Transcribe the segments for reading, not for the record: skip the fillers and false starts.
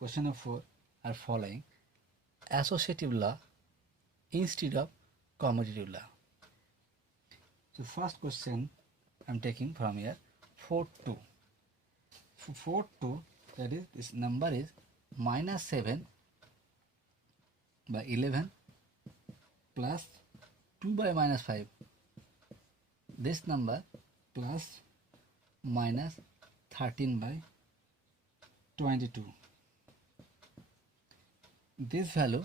question number 4 are following associative law instead of commutative law. So first question I'm taking from here 4 2. So 4 2, that is, this number is minus 7 by 11 plus 2 by minus 5. This number plus minus 13 by 22. This value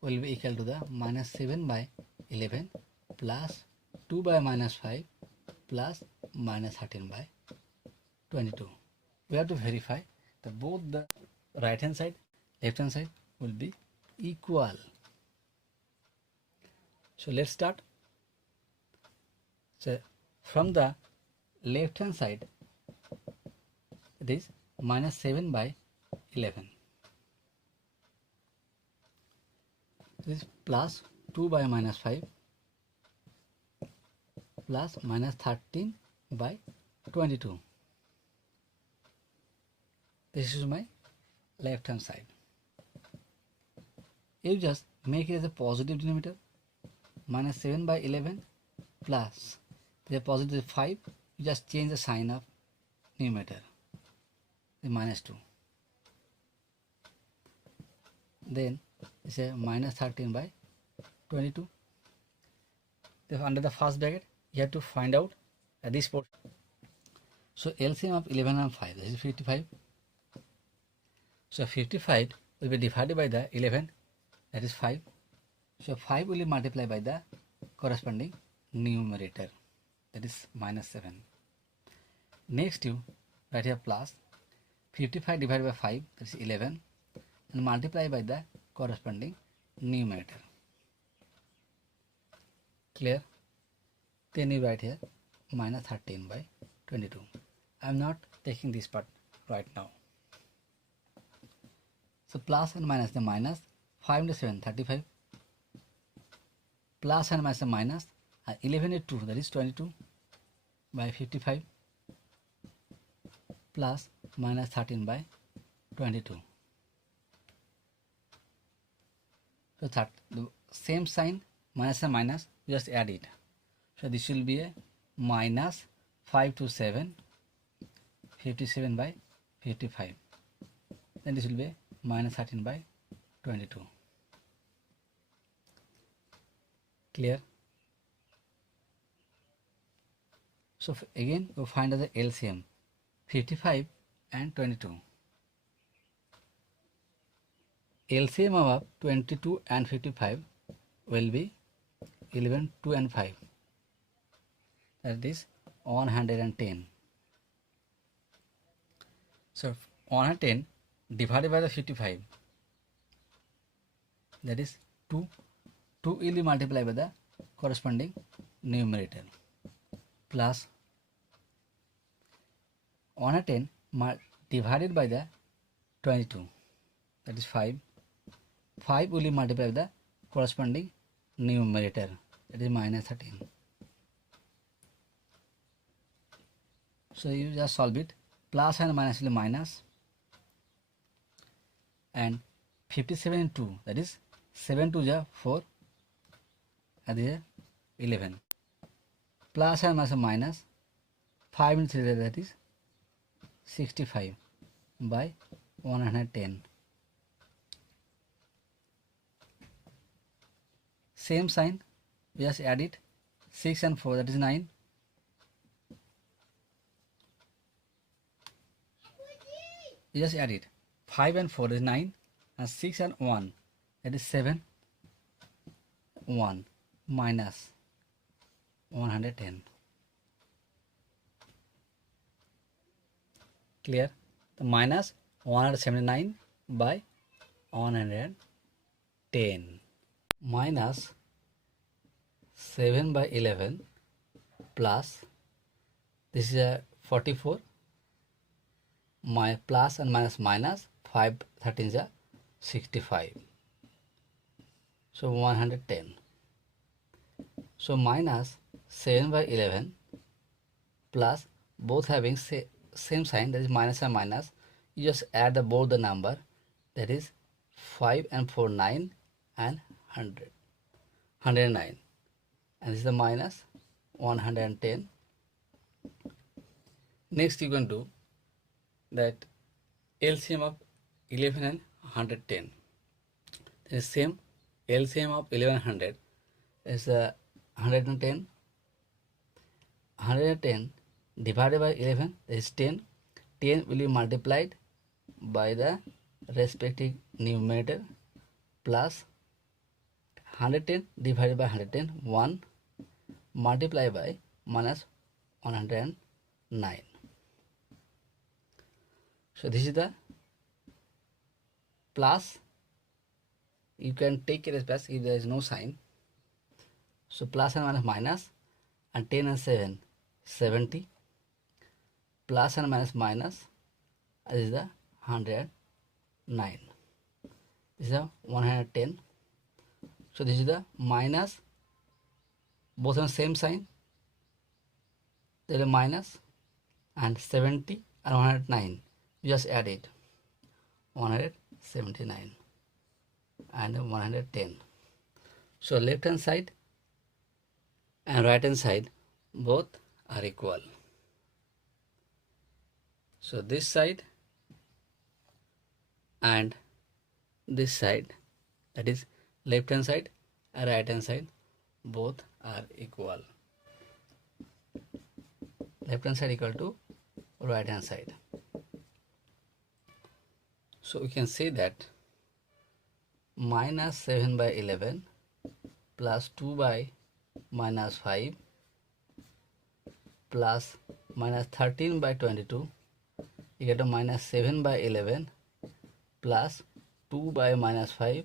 will be equal to the minus 7 by 11 plus 2 by minus 5 plus minus 13 by 22. We have to verify that both the right hand side, left hand side will be equal. So let's start. So from the left hand side, it is minus 7 by 11. This is plus 2 by minus 5 plus minus 13 by 22. This is my left hand side. You just make it as a positive denominator. Minus 7 by 11 plus the positive 5. You just change the sign of numerator. The minus 2. Then it's a minus 13 by 22. Therefore, under the first bracket, you have to find out this portion. So LCM of 11 and 5, this is 55. So 55 will be divided by the 11, that is 5. So 5 will be multiplied by the corresponding numerator, that is minus 7. Next you write here plus 55 divided by 5, that is 11, and multiply by the corresponding numerator. Clear? Then you write here minus 13 by 22. I am not taking this part right now. So plus and minus the minus 5 into 7, 35. Plus and minus the minus 11 into 2, that is 22 by 55 plus minus 13 by 22. So that the same sign, minus and minus, just add it. So this will be a minus 5 to 7, 57 by 55. Then this will be a minus 13 by 22. Clear? So again we find the LCM 55 and 22. LCM of 22 and 55 will be 11, 2 and 5. That is 110. So 110 divided by the 55, that is 2. 2 will be multiplied by the corresponding numerator plus 110 divided by the 22, that is 5. 5 will be multiplied by the corresponding numerator, that is minus 13. So you just solve it. Plus and minus will be minus, and 57 into 2, that is 7 to the 4, that is 11. Plus and minus minus 5 into 3, that is 65 by 110. Same sign, we just add it. 6 and 4, that is 9. You just add it. 5 and 4 is 9, and 6 and 1, that is 7. 1 minus 110. Clear? The minus 179 by 110 minus 7 by 11 plus, this is a 44, my plus and minus minus 5 13 is a 65. So 110. So minus 7 by 11 plus, both having same sign, that is minus and minus. You just add both the number that is 5 and 4 9 and 109, and this is the minus 110. Next you can do that LCM of 11 and 110. The same LCM of 1100 is 110. 110 divided by 11 is 10. 10 will be multiplied by the respective numerator plus 110 divided by 110 1 multiplied by minus 109. So this is the plus. You can take it as plus if there is no sign. So plus and minus minus, and 10 and 7 70, plus and minus minus, this is the 109. This is the 110. So this is the minus, both on same sign. There is a minus, and 70 and 109. You just add it, 179 and 110. So left hand side and right hand side both are equal. So this side and this side, that is left hand side and right hand side, both are equal. Left hand side equal to right hand side. So we can say that minus 7 by 11 plus 2 by minus 5 plus minus 13 by 22 equal to minus 7 by 11 plus 2 by minus 5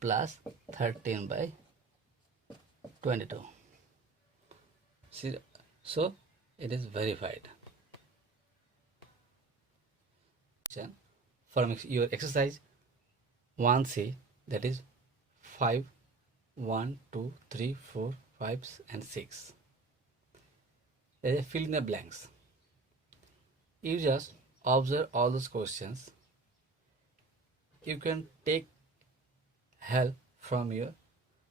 plus 13 by 22. See, so it is verified. For your exercise 1C, that is 5, 1, 2, 3, 4, 5 and 6. There is fill in the blanks. You just observe all those questions. You can take help from your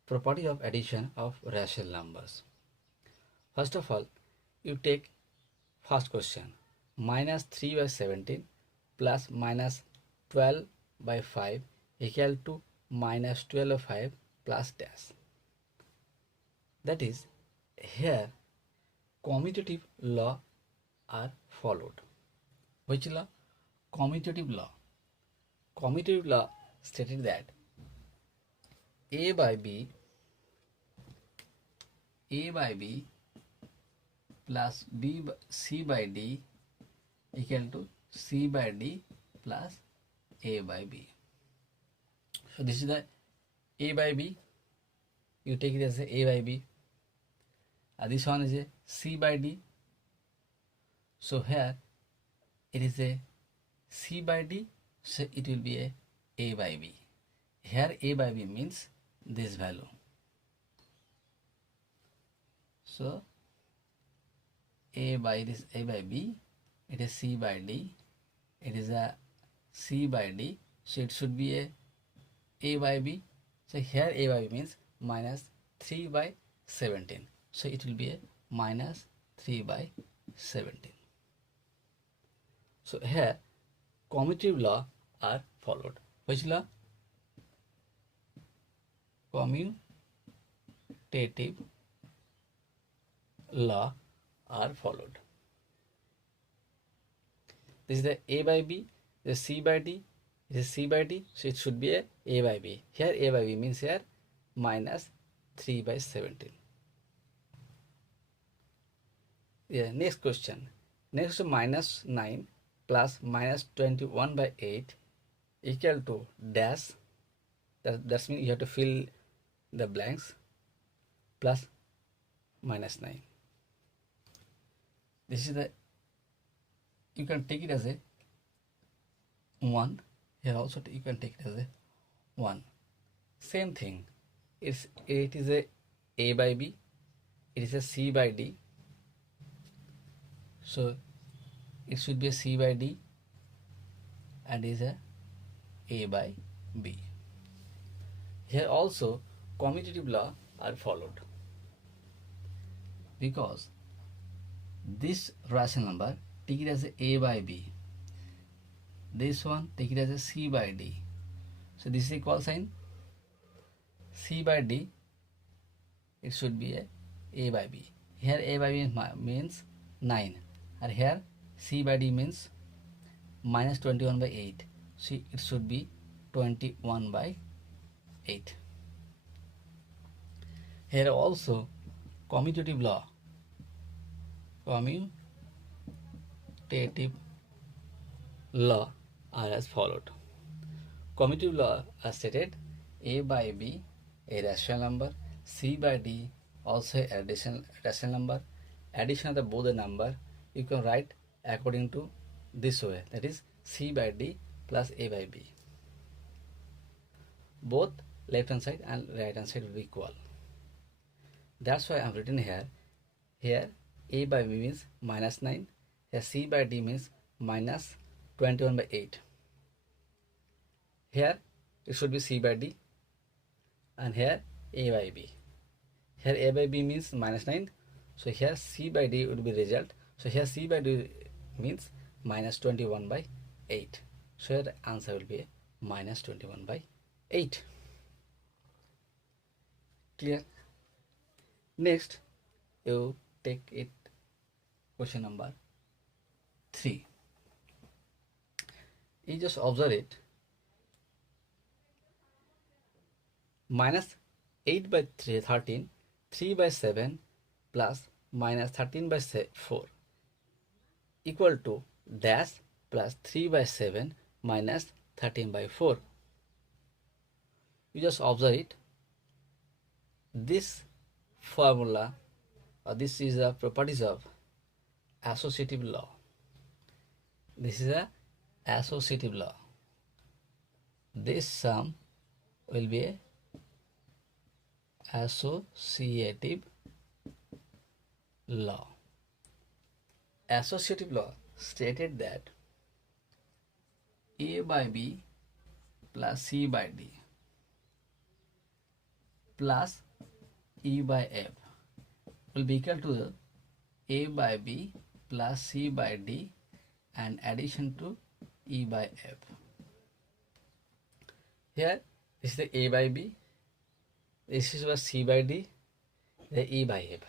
property of addition of rational numbers. First of all, you take first question, minus 3 by 17 plus minus 12 by 5 equal to minus 12 by 5 plus dash. That is, here commutative law are followed. Which law? Commutative law. Commutative law stated that A by B plus C by D equal to C by D plus A by B. So this is the A by B. You take it as A by B. And this one is a C by D. So here it is a C by D. So it will be A by B. Here A by B means this value. So A by B. It is C by D. It is a C by D. So it should be A by B. So here A by B means minus 3 by 17. So it will be a minus 3 by 17. So here commutative law are followed. Which law? Commutative law are followed. This is the A by B, the C by D, this is C by D, so it should be A by B. Here A by B means here minus 3 by 17. Yeah, next question. Next to minus 9 plus minus 21 by 8 equal to dash. That means you have to fill the blanks plus minus 9. This is the, you can take it as a 1. Here also you can take it as a 1. Same thing. It is A by B. It is a C by D. So it should be a C by D and is a A by B. Here also commutative law are followed, because this rational number take it as A by B, this one take it as a C by D. So this is equal sign, C by D, it should be a by B. Here A by B means 9, and here C by D means minus 21 by 8. So it should be 21 by 8. Here also commutative law are as followed. Commutative law are stated: A by B a rational number, C by D also a rational number. Addition of both the number you can write according to this way, that is C by D plus A by B. Both left hand side and right hand side will be equal. That's why I have written here. Here A by B means minus 9. Here C by D means minus 21 by 8. Here it should be C by D, and here A by B. Here A by B means minus 9. So here C by D would be result. So here C by D means minus 21 by 8. So here the answer will be minus 21 by 8. Clear? Next, you take it question number 3. You just observe it. Minus 8 by 13, 3 by 7 plus minus 13 by 4 equal to dash plus 3 by 7 minus 13 by 4. You just observe it. This formula, or this is the properties of associative law. This is a associative law. This sum will be a associative law. Associative law stated that A by B plus C by D plus E by F will be equal to A by B plus C by D and addition to E by F. Here this is the A by B, this is C by D, the E by F.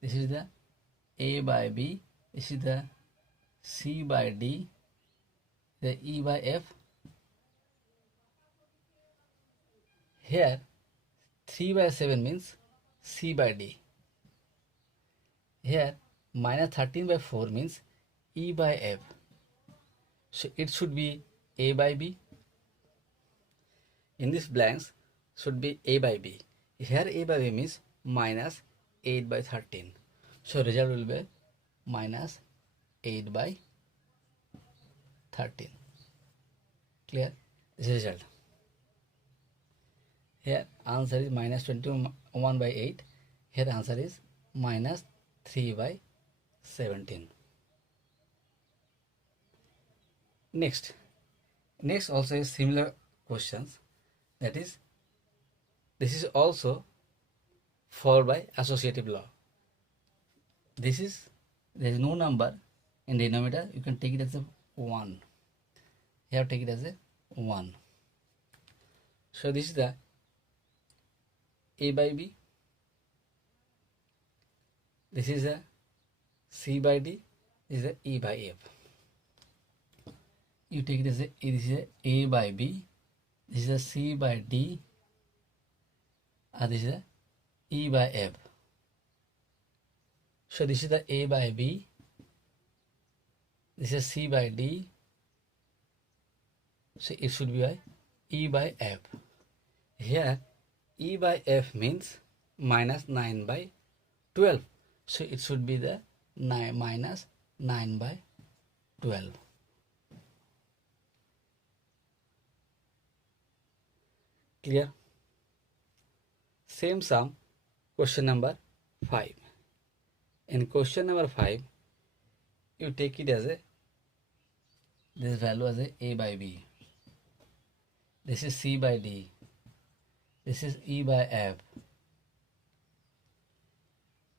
This is the A by B, this is the C by D, the E by F. Here 3 by 7 means C by D. Here minus 13 by 4 means E by F. So it should be A by B. In this blanks should be A by B. Here A by B means minus 8 by 13. So result will be minus 8 by 13. Clear? This is result. Here answer is minus 21 by 8. Here answer is minus 3 by 17. Next also is similar questions. That is, this is also followed by associative law. There is no number in denominator. You can take it as a 1. Here take it as a 1. So this is the A by B. This is a C by D. This is a E by F. You take it as this is a by B. This is a C by D. And this is a E by F. So this is the A by B. This is C by D. So it should be by E by F. Here E by F means minus 9 by 12. So it should be the minus 9 by 12. Clear? Same sum, question number 5. In question number 5, you take it as a this value as a by b. This is c by d. This is e by f.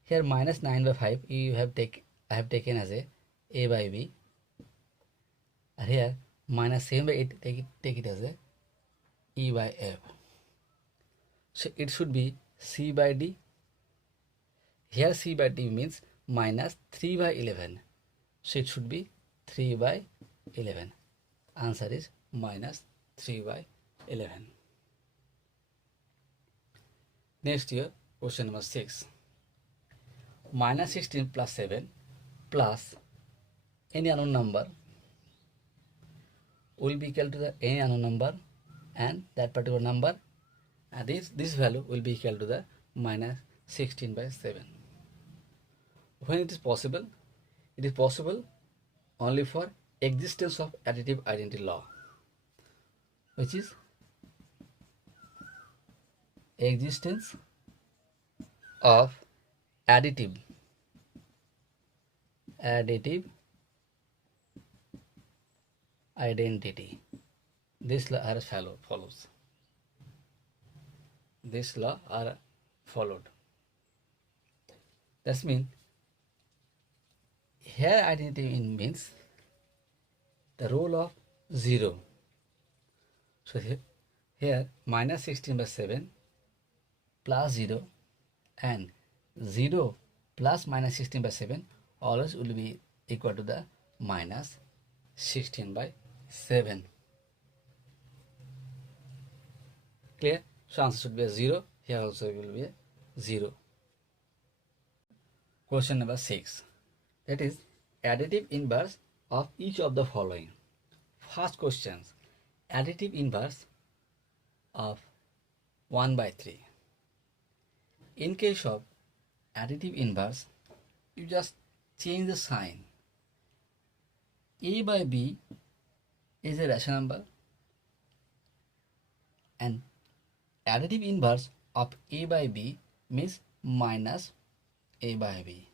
Here minus 9 by 5 I have taken as a by b. And here minus 7 by 8 take it as a e by f. So it should be c by d. Here c by d means minus 3 by 11. So it should be 3 by 11. Answer is minus 3 by 11. Next here, question number 6. Minus 16 plus 7 plus any unknown number will be equal to the any unknown number, and that particular number, and this value will be equal to the minus 16 by 7. When it is possible? It is possible only for existence of additive identity law, which is existence of additive identity. This law are follows. This law are followed. That means here identity means the role of 0. So here minus 16 by 7 plus 0 and 0 plus minus 16 by 7 always will be equal to the minus 16 by 7. Clear? So answer should be a 0. Here also it will be a 0. Question number 6. That is additive inverse of each of the following. First question, additive inverse of 1 by 3. In case of additive inverse, you just change the sign. A by b is a rational number, and additive inverse of a by b means minus a by b.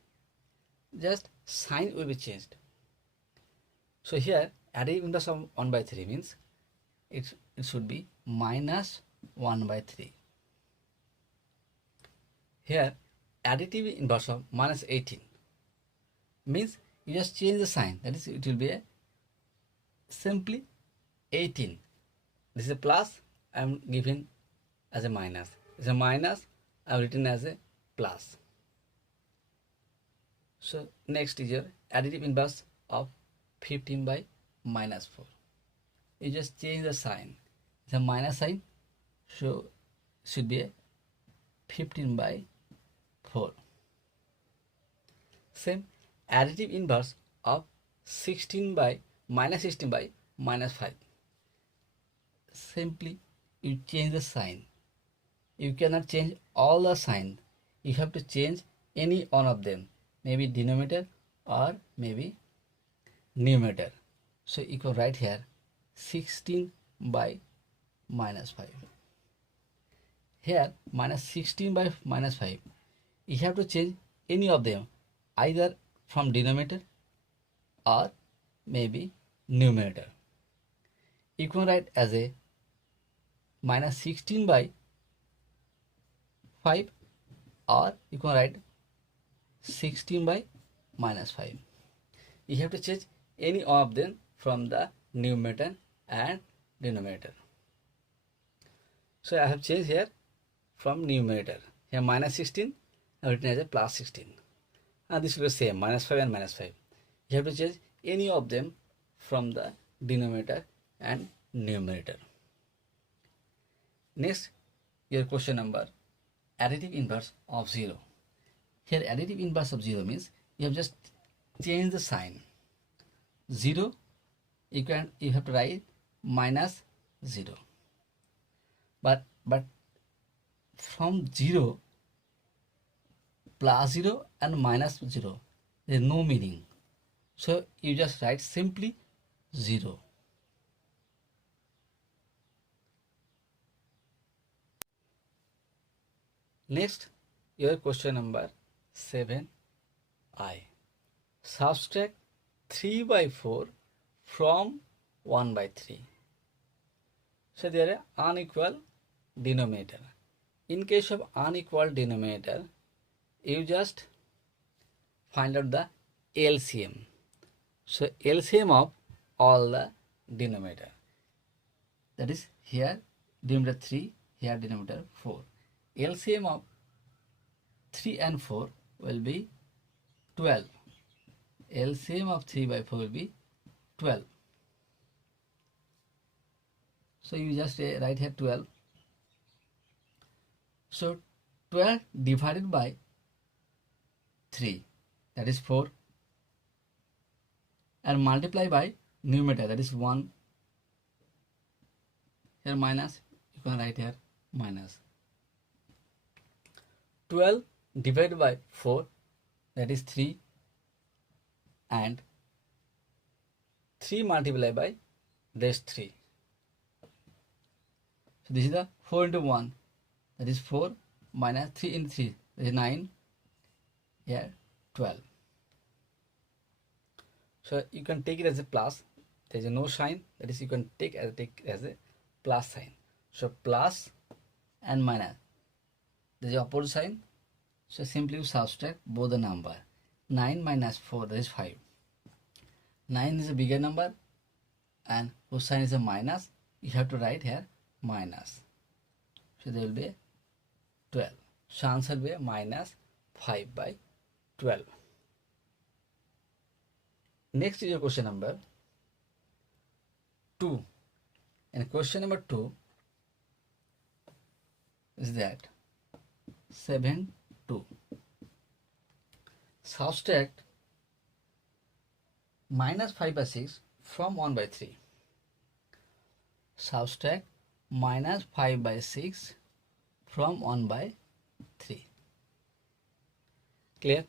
Just sign will be changed. So here additive inverse of 1 by 3 means it should be minus 1 by 3. Here additive inverse of minus 18 means you just change the sign, that is it will be a simply 18. This is a plus, I am giving as a minus. This is a minus, I have written as a plus. So next is your additive inverse of 15 by minus 4. You just change the sign. It's a minus sign, so should be a 15 by 4. Same additive inverse of 16 by minus 16 by minus 5. Simply you change the sign. You cannot change all the sign. You have to change any one of them, maybe denominator or maybe numerator. So you can write here 16 by minus 5. Here minus 16 by minus 5. You have to change any of them, either from denominator or maybe numerator. You can write as a minus 16 by 5, or you can write 16 by minus 5. You have to change any of them from the numerator and denominator. So I have changed here from numerator. Here minus 16 I have written as a plus 16. And this will be the same, minus 5 and minus 5. You have to change any of them from the denominator and numerator. Next, your question number, additive inverse of 0. Here additive inverse of 0 means you have just changed the sign. 0, you have to write minus 0. But from 0, plus 0 and minus 0, there is no meaning. So you just write simply 0. Next, your question number 7i. Subtract 3 by 4 from 1 by 3. So they are unequal denominator. In case of unequal denominator, you just find out the LCM. So LCM of all the denominator. That is here denominator 3, here denominator 4. LCM of 3 and 4 will be 12. LCM of 3 by 4 will be 12. So you just write here 12. So 12 divided by 3, that is 4, and multiply by numerator, that is 1. Here minus, you can write here minus. 12 divided by 4, that is 3, and 3 multiplied by this 3. So this is the 4 into 1, that is 4, minus 3 into 3, that is 9, here 12. So you can take it as a plus, there is no sign, that is you can take as a plus sign. So plus and minus, there is opposite sign, so simply you subtract both the number. 9 minus 4, that is 5. 9 is a bigger number and whose sign is a minus, you have to write here minus. So there will be 12. So answer will be minus 5 by 12. Next is your question number 2. And question number 2 is that 7, 2. Subtract minus 5 by 6 from 1 by 3. Subtract minus 5 by 6 from 1 by 3. Clear?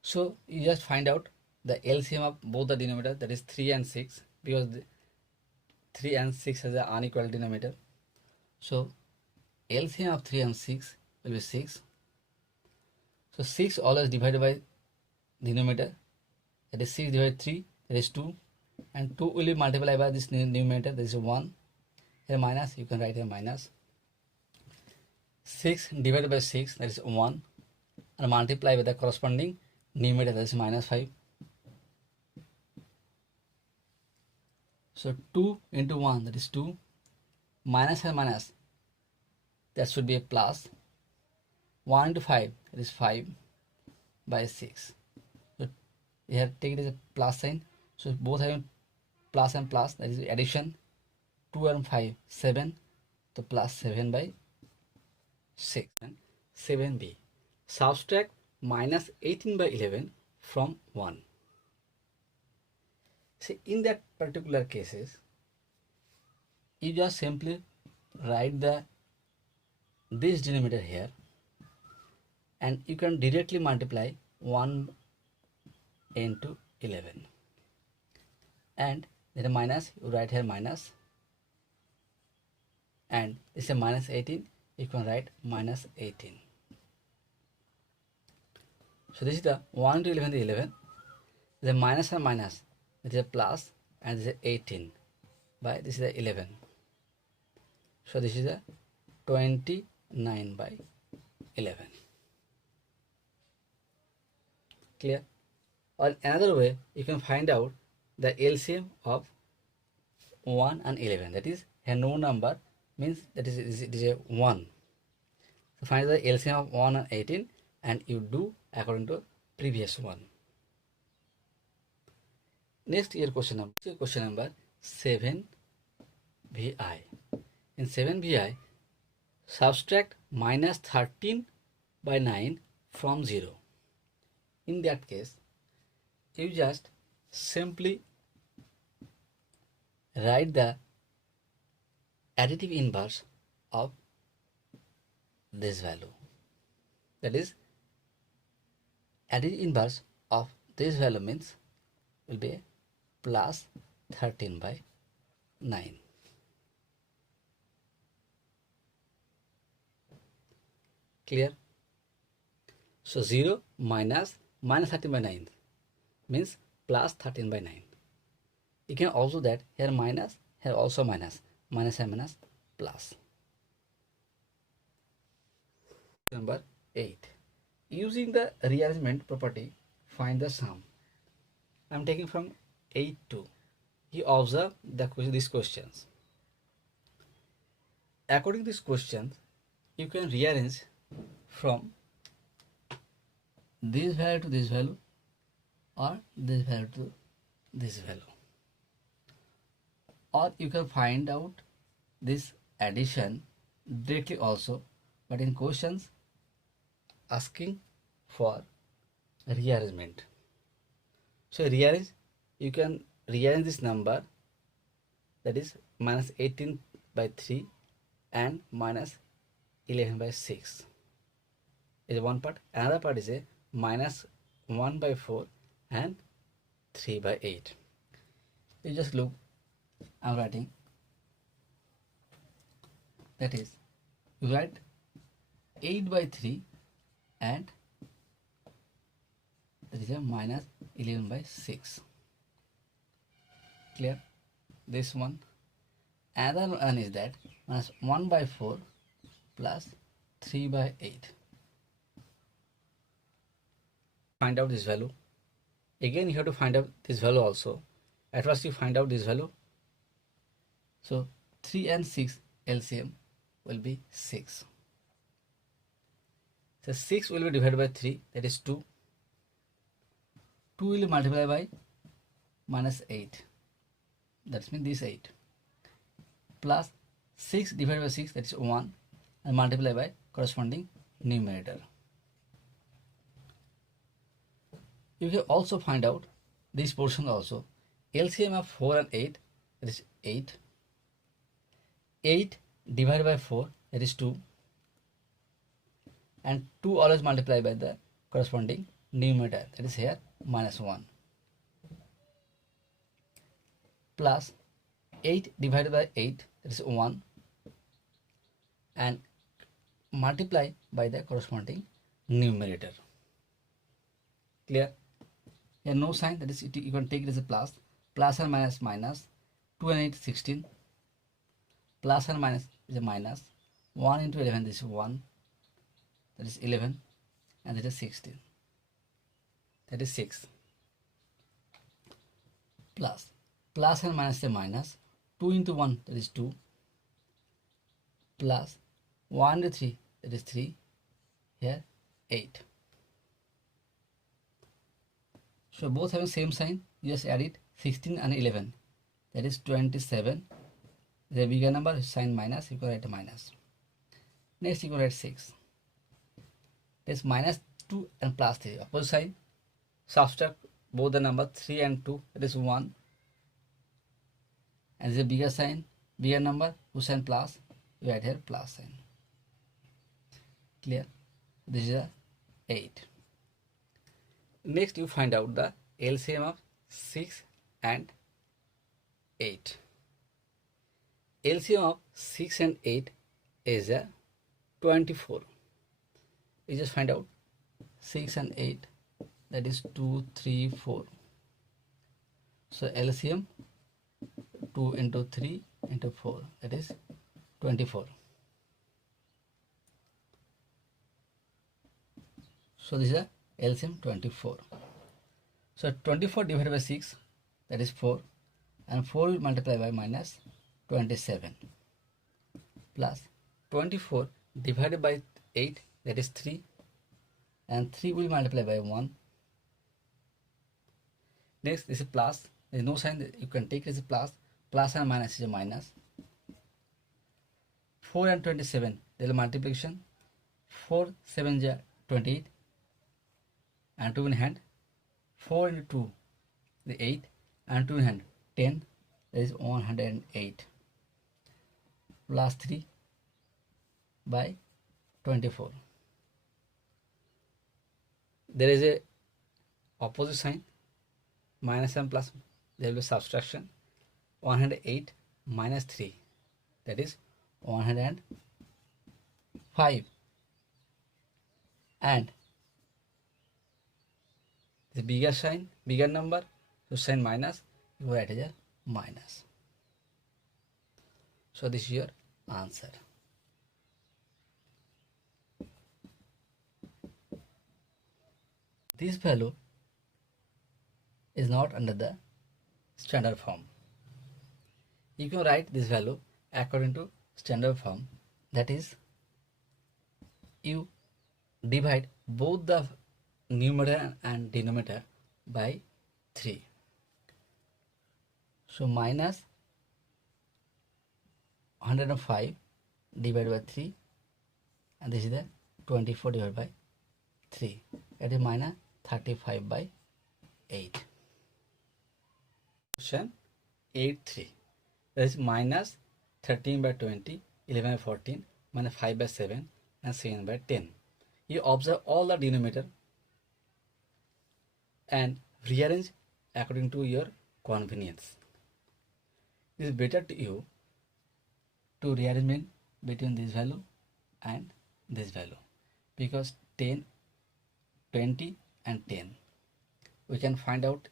So you just find out the LCM of both the denominator, that is 3 and 6, because 3 and 6 has an unequal denominator. So LCM of 3 and 6 will be 6. So 6 always divided by denominator, that is 6 divided by 3, that is 2, and 2 will be multiplied by this numerator, that is 1. Here minus, you can write here minus. 6 divided by 6, that is 1, and multiply with the corresponding numerator, that is minus 5. So 2 into 1, that is 2, minus and minus, that should be a plus. 1 into 5, that is 5 by 6. So here take it as a plus sign. So both having plus and plus, that is addition. 2 and 5, 7. So plus 7 by 6. And 7b. Subtract minus 18 by 11 from 1. See, in that particular cases, you just simply write this denominator here, and you can directly multiply 1 into 11, and then a minus, you write here minus, and this is a minus 18, you can write minus 18. So this is the 1 into 11 to 11, the minus and minus, it is a plus, and this is 18 by this is the 11. So this is a 29 by 11. Clear? Or another way, you can find out the LCM of 1 and 11. That is a no number, means that it is a 1. So find the LCM of 1 and 18, and you do according to previous one. Next year question number 7 VI. In 7 VI, subtract minus 13 by 9 from 0. In that case, you just simply write the additive inverse of this value. That is, additive inverse of this value means will be plus 13 by 9. Clear? So 0 minus 13 by 9 means plus 13 by 9. You can also that here minus, here also minus, minus and minus plus. Number 8. Using the rearrangement property, find the sum. I am taking from 8 to. You observe these questions. According to these questions, you can rearrange from this value to this value or this value to this value. Or you can find out this addition directly also, but in questions asking for rearrangement. So rearrange, you can rearrange this number, that is minus 18 by 3 and minus 11 by 6 is one part. Another part is a minus 1 by 4 and 3 by 8. You just look, I'm writing, that is, you write 8 by 3 and that is a minus 11 by 6. Clear? This one. Another one is that minus 1 by 4 plus 3 by 8. Find out this value. Again you have to find out this value also. At first you find out this value. So 3 and 6 LCM will be 6. So 6 will be divided by 3, that is 2. 2 will be multiplied by minus 8. That means this 8. Plus 6 divided by 6, that is 1, and multiply by corresponding numerator. You can also find out this portion also. LCM of 4 and 8, that is 8. 8 divided by 4, that is 2. And 2 always multiply by the corresponding numerator, that is here minus 1. Plus 8 divided by 8, that is 1. And multiply by the corresponding numerator. Clear? Here no sign, that is you can take it as a plus. Plus and minus minus. 2 and 8 16. Plus and minus is a minus. 1 into 11, this is 1. That is 11. And that is 16. That is 6. Plus. Plus and minus is a minus. 2 into 1, that is 2. Plus 1 into 3, that is 3. Here 8. So both having same sign, you just add it. 16 and 11, that is 27. The bigger number, sign minus, you can write a minus. Next you can write 6. This minus 2 and plus 3, opposite sign. Subtract both the number 3 and 2, that is 1. And the bigger sign, bigger number, who sign plus, you add here plus sign. Clear? This is a 8. Next you find out the LCM of 6 and 8. LCM of 6 and 8 is a 24. You just find out 6 and 8, that is 2, 3, 4. So LCM 2 into 3 into 4, that is 24. So this is a LCM 24. So 24 divided by 6, that is 4, and 4 will multiply by minus 27, plus 24 divided by 8, that is 3, and 3 will multiply by 1. Next, this is plus. There is no sign, you can take it as a plus. Plus and minus is a minus. 4 and 27, there is multiplication. 4 7 is 28, and 2 in hand. 4 into 2, the 8, and 2 in hand 10, that is 108, plus 3 by 24. There is a opposite sign, minus and plus, there will be subtraction. 108 minus 3, that is 105, and the bigger sign, bigger number, so sign minus, you write as a minus. So this is your answer. This value is not under the standard form. You can write this value according to standard form, that is, you divide both the numerator and denominator by 3. So minus 105 divided by 3, and this is the 24 divided by 3, that is minus 35 by 8. Question 8.3, that is minus 13 by 20, 11 by 14, minus 5 by 7, and 7 by 10. You observe all the denominator and rearrange according to your convenience. It is better to you to rearrangement between this value and this value, because 10, 20 and 10 we can find out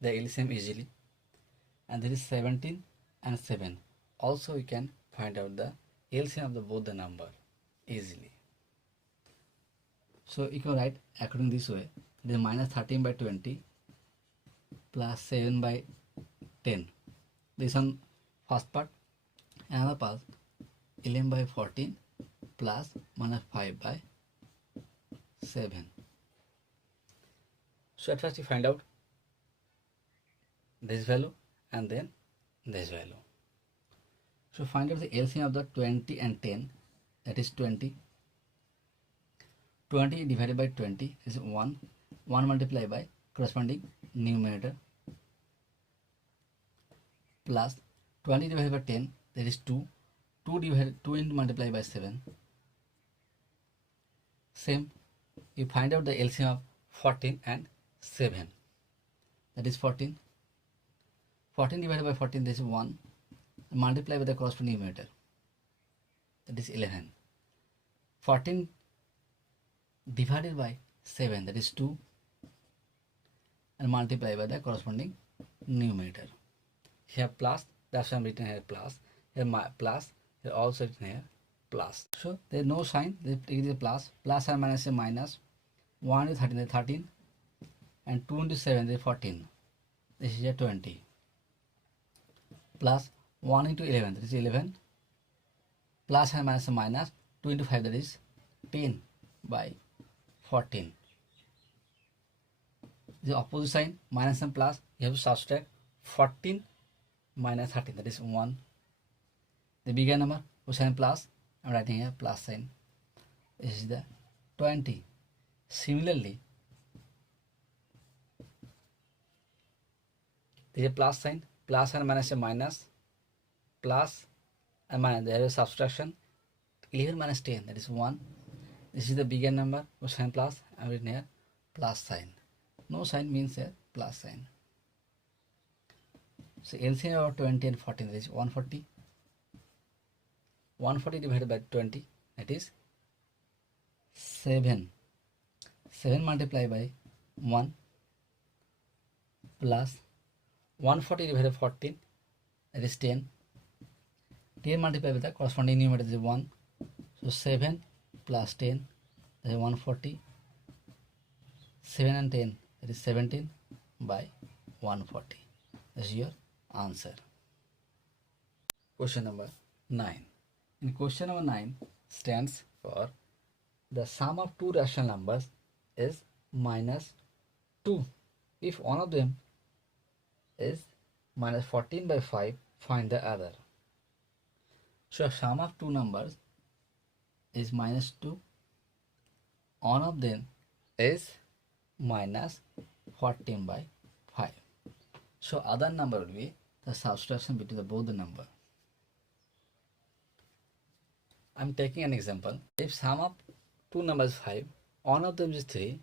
the LCM easily, and there is 17 and 7 also we can find out the LCM of the both the number easily. So you can write according this way, it is minus 13 by 20 plus 7 by 10. This one first part. Another part 11 by 14 plus minus 5 by 7. So at first you find out this value and then this value. So find out the LCM of the 20 and 10, that is 20. 20 divided by 20 is 1. 1 multiplied by corresponding numerator plus 20 divided by 10, that is 2. 2 into multiplied by 7. Same, you find out the LCM of 14 and 7, that is 14. 14 divided by 14, this is 1. Multiply with the corresponding numerator, that is 11. 14 divided by 7, that is 2, and multiply by the corresponding numerator. Here plus, that's why I'm written here plus. Here plus, here also written here plus. So there is no sign, it is a plus. Plus and minus is minus. 1 is 13, 13, and 2 into 7 is 14. This is a 20. Plus 1 into 11, that is 11. Plus and minus is minus. 2 into 5, that is 10 by 14. The opposite sign, minus and plus, you have to subtract 14 minus 13, that is 1. The bigger number, whose sign plus, I am writing here plus sign. This is the 20. Similarly, there is a plus sign, plus and minus a minus, plus and minus, there is a subtraction. 11 minus 10, that is 1. This is the bigger number, whose sign plus, I am written here plus sign. No sign means a plus sign. So LCM of 20 and 14, that is 140. 140 divided by 20, that is 7. 7 multiplied by 1 plus 140 divided by 14, that is 10. 10 multiplied by the corresponding numerator, that is 1. So 7 plus 10, that is 140. 7 and 10, that is 17 by 140. This is your answer. Question number 9. In question number 9 stands for the sum of two rational numbers is minus 2. If one of them is minus 14 by 5, find the other. So sum of two numbers is minus 2. One of them is minus 14 by 5. So other number will be the subtraction between both the number. I am taking an example. If sum of two numbers is 5, one of them is 3,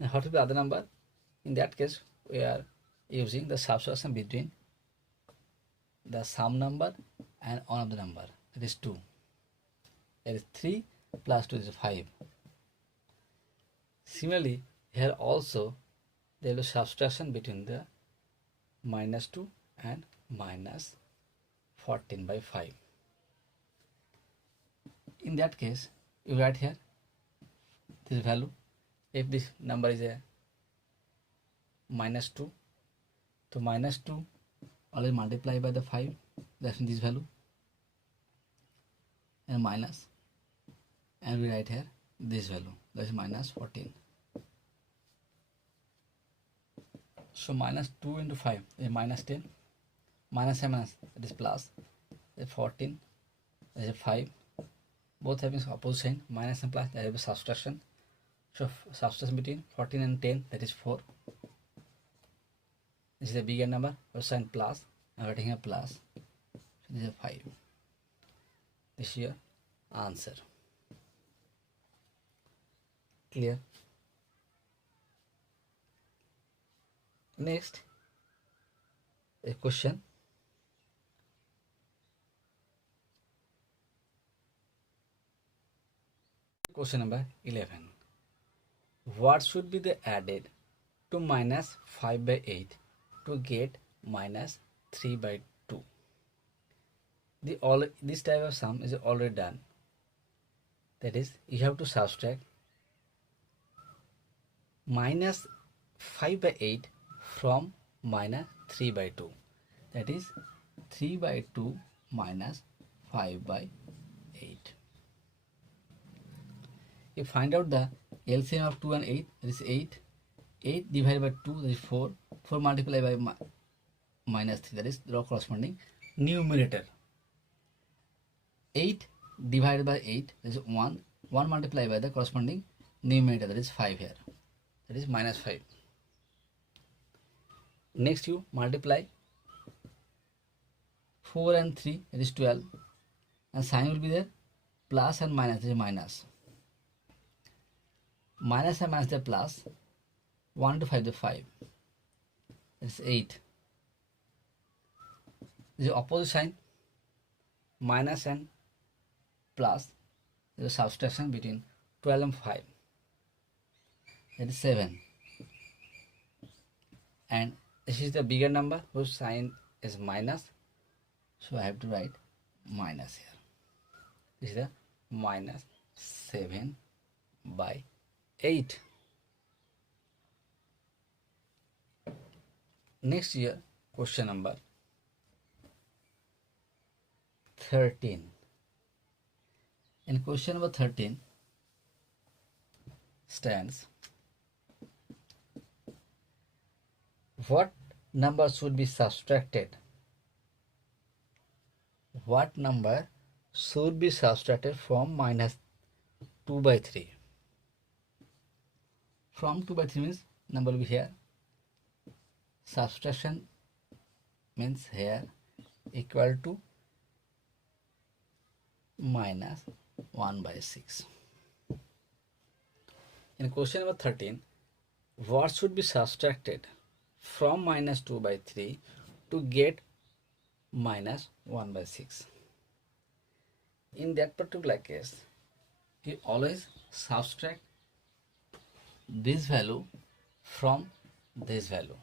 then what will be the other number? In that case, we are using the subtraction between the sum number and one of the number, that is 2. That is 3 plus 2 is 5. Similarly, here also there is subtraction between the minus 2 and minus 14 by 5. In that case, you write here this value. If this number is a minus 2, so minus 2 always multiply by the 5, that's this value, and minus, and we write here this value, that is minus 14. So minus 2 into 5 is minus 10, minus and minus, that is plus, that is 14, that is 5, both having opposite sign, minus and plus, that is a subtraction. So subtraction between 14 and 10, that is 4. This is a bigger number, we sign plus, I'm writing a plus, so this is a 5. This is your answer. Clear? Next, a question. Question number 11. What should be the added to minus 5 by 8 to get minus 3 by 2? This type of sum is already done. That is, you have to subtract minus 5 by 8 from minus 3 by 2. That is 3 by 2 minus 5 by 8. You find out the LCM of 2 and 8, that is 8. 8 divided by 2, that is 4. 4 multiplied by minus 3, that is the corresponding numerator. 8 divided by 8, that is 1. 1 multiplied by the corresponding numerator, that is 5 here. That is minus 5. Next you multiply 4 and 3, that is 12. And sign will be there, plus and minus, that is minus. Minus and minus the plus, 1 to 5 the 5, that's 8. The opposite sign, minus and plus, there is subtraction between 12 and 5, that is 7. And this is the bigger number whose sign is minus, so I have to write minus here. This is the minus 7 by 8. Next year, question number 13. In question number 13 stands, what number should be subtracted? What number should be subtracted from minus 2 by 3? From 2 by 3 means number will be here. Subtraction means here equal to minus 1 by 6. In question number 13, what should be subtracted from minus 2 by 3 to get minus 1 by 6? In that particular case, you always subtract this value from this value.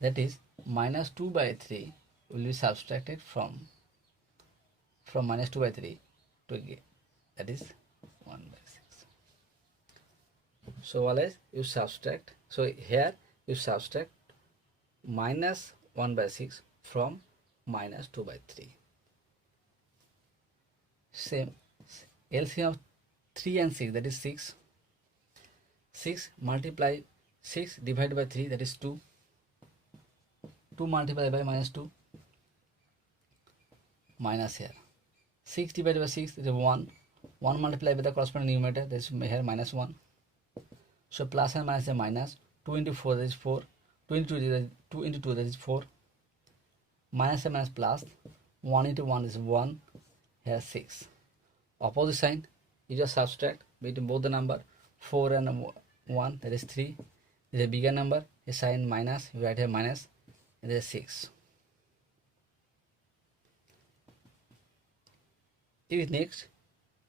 That is, minus 2 by 3 will be subtracted from minus 2 by 3 to get, that is 1 by 6. So always you subtract, so here you subtract minus 1 by 6 from minus 2 by 3. Same, LCM of 3 and 6, that is 6. 6 multiply 6 divided by 3, that is 2. 2 multiplied by minus 2, minus here. 6 divided by 6 is 1. 1 multiplied by the corresponding numerator, that is here minus 1. So plus and minus is minus. 2 into 4, that is 4. 2 into 2, that is 4. Minus and minus plus. 1 into 1 is 1. Here 6. Opposite sign, you just subtract between both the number. 4 and 1, that is 3. This is a bigger number, a sign minus, you write here minus, and there is 6. If next,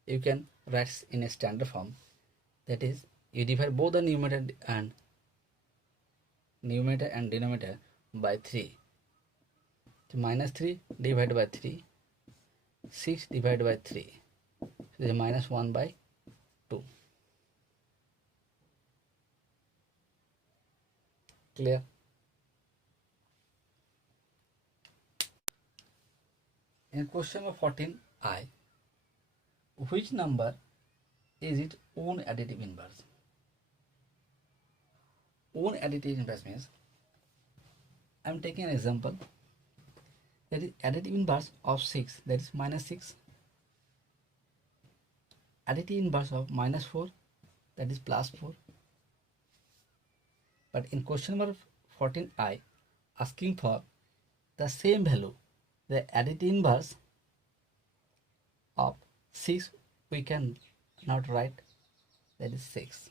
you can write in a standard form, that is, you divide both the numerator and denominator by 3. So minus 3 divided by 3, 6 divided by 3. So this is minus 1 by 2. Clear? In question number 14I, which number is its own additive inverse? Own additive inverse means, I am taking an example, that is additive inverse of 6, that is minus 6. Additive inverse of minus 4, that is plus 4. But in question number 14I, asking for the same value, the additive inverse of 6 we can not write, that is 6,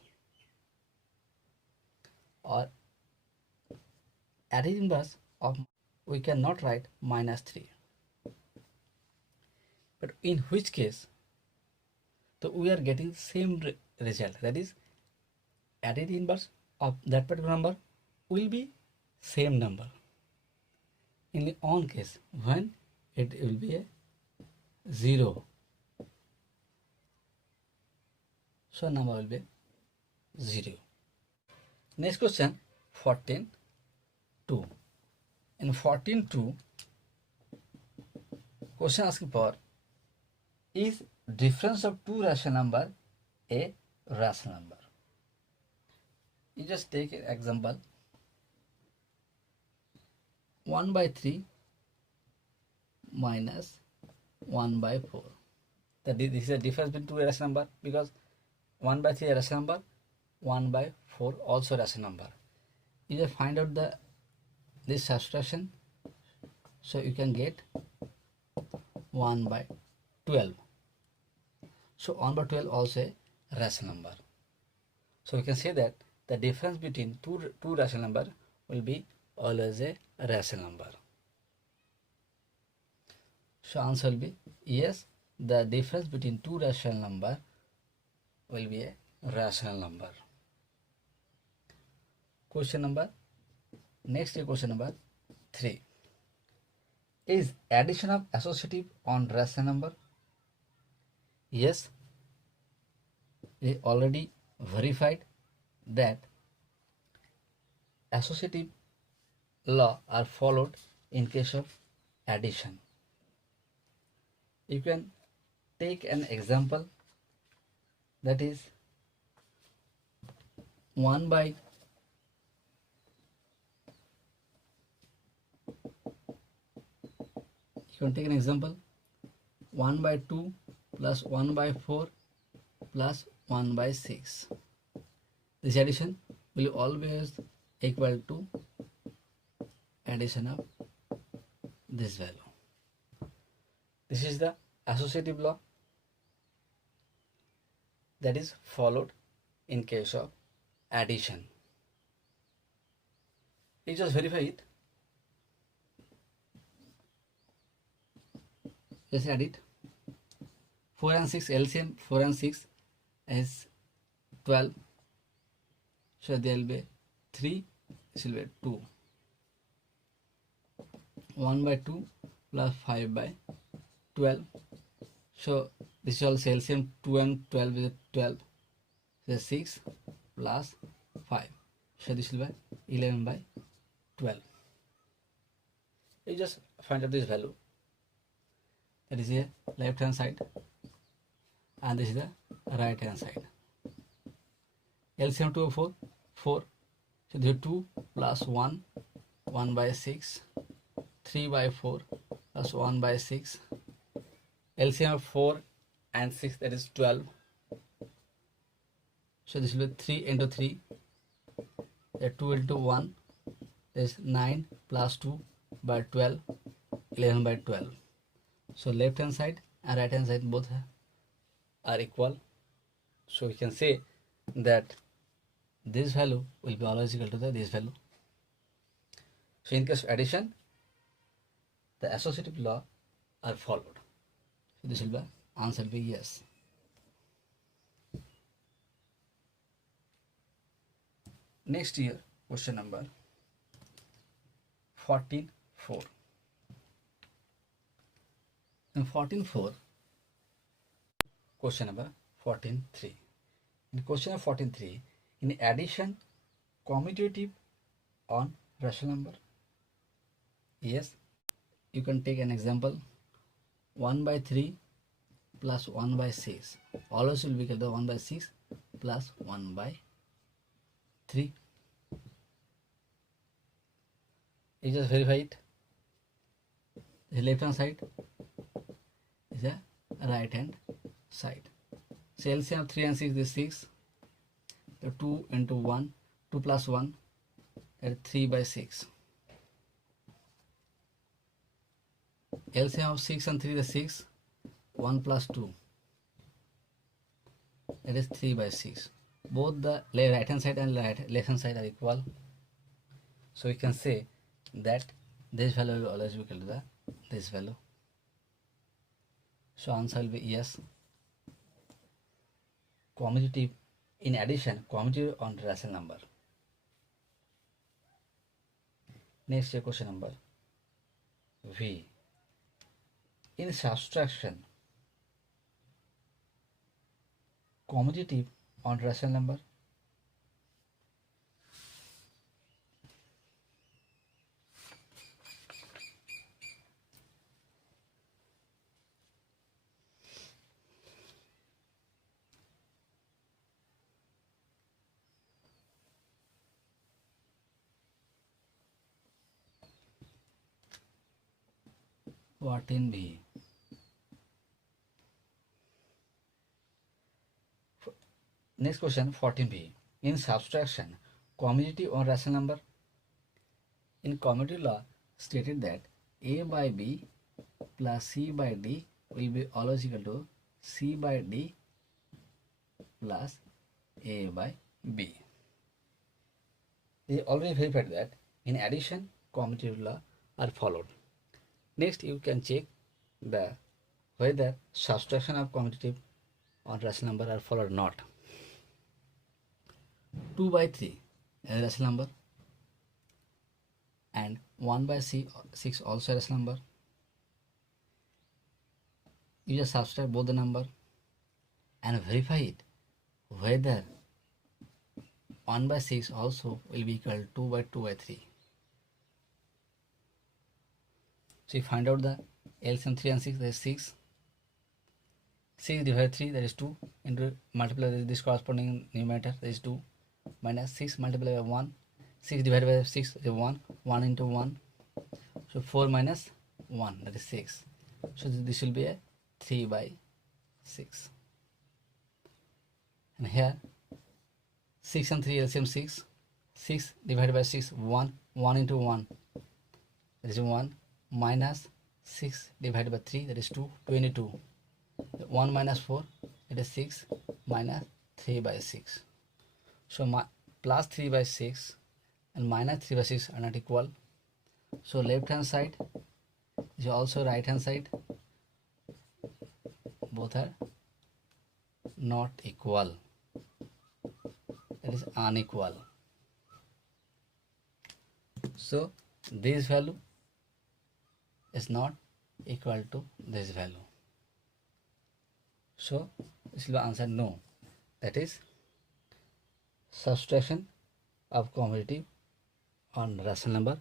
or additive inverse of we cannot write minus 3. But in which case, so we are getting same result, that is additive inverse of that particular number will be same number. In the on case, when it will be a 0, so number will be 0. Next question, 14.2. In 14.2, question asking for, is difference of two rational number a rational number? You just take an example, 1 by 3 minus 1 by 4. This is the difference between two rational number, because 1 by 3 is a rational number, 1 by 4 also rational number. You just find out this subtraction, so you can get 1 by 12. So 1 by 12 also a rational number. So we can say that the difference between two rational number will be always a rational number. So answer will be yes, the difference between two rational number will be a rational number. Next question number 3. Is addition of associative on rational number? Yes, we already verified that associative law are followed in case of addition. You can take an example, that is 1 by 1 by 2 plus 1 by 4 plus 1 by 6. This addition will always equal to addition of this value. This is the associative law that is followed in case of addition. You just verify it. Just add it. 4 and 6 LCM, 4 and 6 is 12. So there will be 3, this will be 2. 1 by 2 plus 5 by 12. So this is also LCM, 2 and 12 is 12. So 6 plus 5. So this will be 11 by 12. You just find out this value. That is the left hand side and this is the right hand side. LCM 2 over 4, 4. So this is 2 plus 1, 1 by 6, 3 by 4 plus 1 by 6. LCM of 4 and 6, that is 12. So this will be 3 into 3, that 2 into 1, that is 9 plus 2 by 12, 11 by 12. So left hand side and right hand side both are equal. So we can say that this value will be always equal to this value. So in case of addition, the associative law are followed. So this will be answer will be yes. Next year, question number 14.4. In 14.4, question number 14.3. In question number 14.3, in addition, commutative on rational number. Yes, you can take an example. 1 by 3 plus 1 by 6 always will be equal to 1 by 6 plus 1 by 3. You just verify it. The left hand side is the right hand side. So LCM of 3 and 6 is 6. The 2 into 1, 2 plus 1, that is 3 by 6. LCM of 6 and 3 is 6. 1 plus 2, that is 3 by 6. Both the right hand side and left hand side are equal. So we can say that this value will always be equal to this value. So answer will be yes. Commutative, in addition, commutative on rational number. Next question number V. In subtraction, commutative on rational number. What in B? Next question 14b. In subtraction, commutative on rational number. In commutative law stated that A by B plus C by D will be always equal to C by D plus A by B. We already verified that in addition, commutative law are followed. Next, you can check the whether subtraction of commutative on rational number are followed or not. 2 by 3 is a rational number and 1 by 6 also a rational number. You just subtract both the number and verify it whether 1 by 6 also will be equal to 2 by 2 by 3. So you find out the LCM 3 and 6, that is 6. 6 divided 3, that is 2, into multiply this corresponding numerator, that is 2, minus 6 multiplied by 1. 6 divided by 6 is 1, 1 into 1. So 4 minus 1, that is 6. So this will be a 3 by 6. And here 6 and 3 LCM 6. 6 divided by 6, 1, 1 into 1, that is 1, minus 6 divided by 3, that is 2, 22. 1 minus 4, it is 6, minus 3 by 6. So plus 3 by 6 and minus 3 by 6 are not equal. So left hand side is also right hand side. Both are not equal. That is unequal. So this value is not equal to this value. So this will be answer no. That is subtraction of commutative on rational number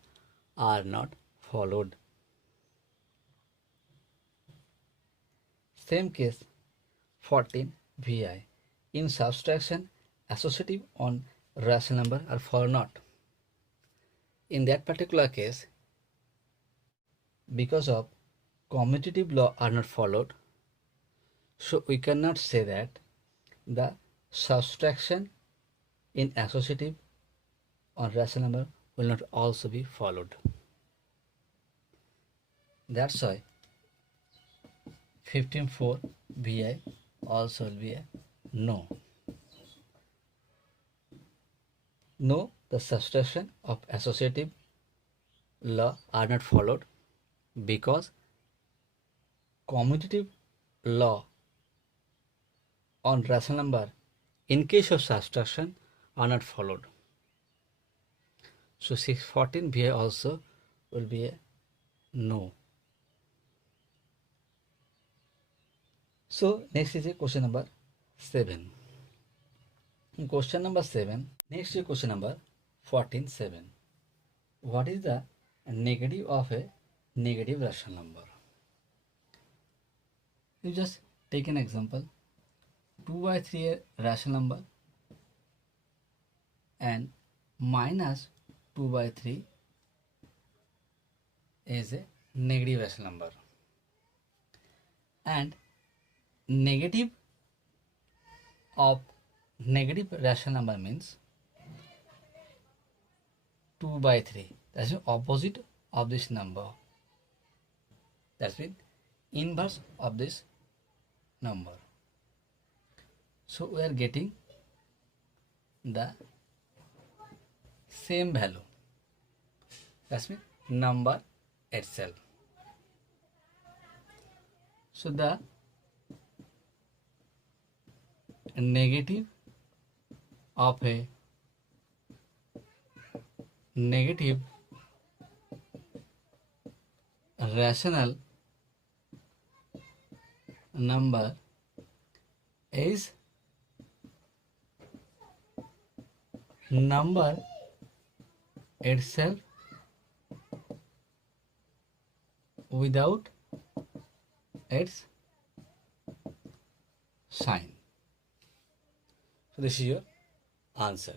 are not followed. Same case 14 VI. In subtraction, associative on rational number are followed not. In that particular case, because of commutative law are not followed, so we cannot say that the subtraction in associative on rational number will not also be followed. That's why 15.4 VI also will be a no. No, the subtraction of associative law are not followed because commutative law on rational number in case of subtraction are not followed. So 614 VI also will be a no. So next is a question number 7. In question number 7, next is question number 14.7. What is the negative of a negative rational number? You just take an example. 2 by 3 a rational number and minus 2 by 3 is a negative rational number, and negative of negative rational number means 2 by 3. That's the opposite of this number. That's the inverse of this number. So we are getting the same value. That's mean number itself. So the negative of a negative rational number is number itself without its sign. So this is your answer.